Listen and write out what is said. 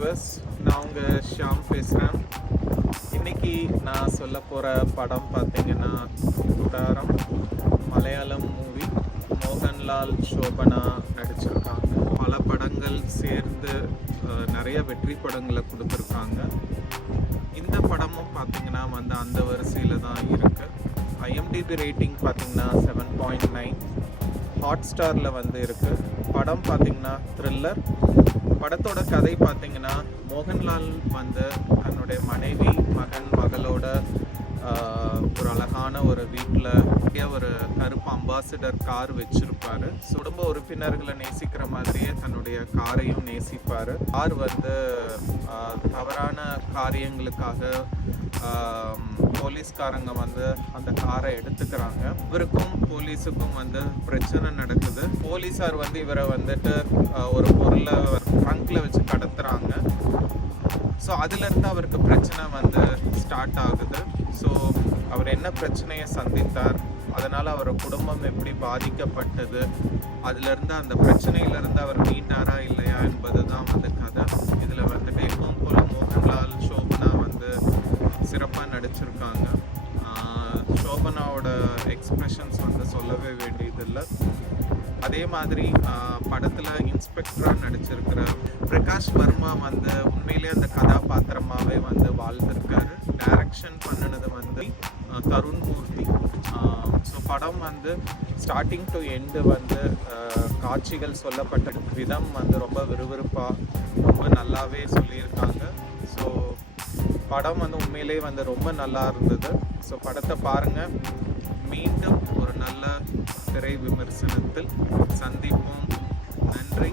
Viewers, நான் உங்கள் ஷாம் பேசுகிறேன். இன்றைக்கி நான் சொல்ல போகிற படம் பார்த்திங்கன்னா குடாரம். மலையாளம் மூவி. மோகன்லால், ஷோபனா நடிச்சிருக்காங்க. பல படங்கள் சேர்ந்து நிறைய வெற்றி படங்களை கொடுத்துருக்காங்க. இந்த படமும் பார்த்திங்கன்னா அந்த வரிசையில் தான் இருக்குது. IMDb ரேட்டிங் பார்த்திங்கன்னா 7.9. ஹாட்ஸ்டாரில் இருக்குது. படம் பார்த்திங்கன்னா த்ரில்லர். படத்தோட கதை பார்த்திங்கன்னா மோகன்லால் தன்னுடைய மனைவி, மகளோட ஒரு அழகான ஒரு வீட்டில் ஒரு கருப்பு அம்பாசிடர் கார் வச்சுருப்பார். குடும்ப உறுப்பினர்களை நேசிக்கிற மாதிரியே தன்னுடைய காரையும் நேசிப்பார். கார் தவறான காரியங்களுக்காக போலீஸ்காரங்க அந்த காரை எடுத்துக்கிறாங்க. இவருக்கும் போலீஸுக்கும் பிரச்சனை நடக்குது. போலீஸார் இவரை ஒரு பொருளை ட்ரங்க்ல வச்சு கடத்துறாங்க. ஸோ அதுலேருந்து அவருக்கு பிரச்சனை ஸ்டார்ட் ஆகுது. ஸோ அவர் என்ன பிரச்சனையை சந்தித்தார், அதனால் அவர் குடும்பம் எப்படி பாதிக்கப்பட்டது, அதுலேருந்து அந்த பிரச்சனையிலேருந்து அவர் மீண்டாரா இல்லையா என்பது தான் கதை. இதில் எப்பவும் போல் மோகன்லால், ஷோபனா சிறப்பாக நடிச்சிருக்காங்க. ஷோபனாவோட எக்ஸ்பிரஷன்ஸ் சொல்லவே வேண்டியதில்லை. அதே மாதிரி படத்தில் இன்ஸ்பெக்டராக நடிச்சிருக்கிற பிரகாஷ் வர்மா உண்மையிலே அந்த கதாபாத்திரமாகவே வாழ்ந்திருக்காரு. டைரக்ஷன் பண்ணினது தருண் மூர்த்தி. ஸோ படம் ஸ்டார்டிங் டு எண்டு காட்சிகள் சொல்லப்பட்ட விதம் ரொம்ப விறுவிறுப்பாக ரொம்ப நல்லாவே சொல்லியிருக்காங்க. ஸோ படம் உண்மையிலே ரொம்ப நல்லா இருந்தது. ஸோ படத்தை பாருங்கள். மீண்டும் ஒரு நல்ல திரை விமர்சனத்தில் சந்திப்போம். நன்றி.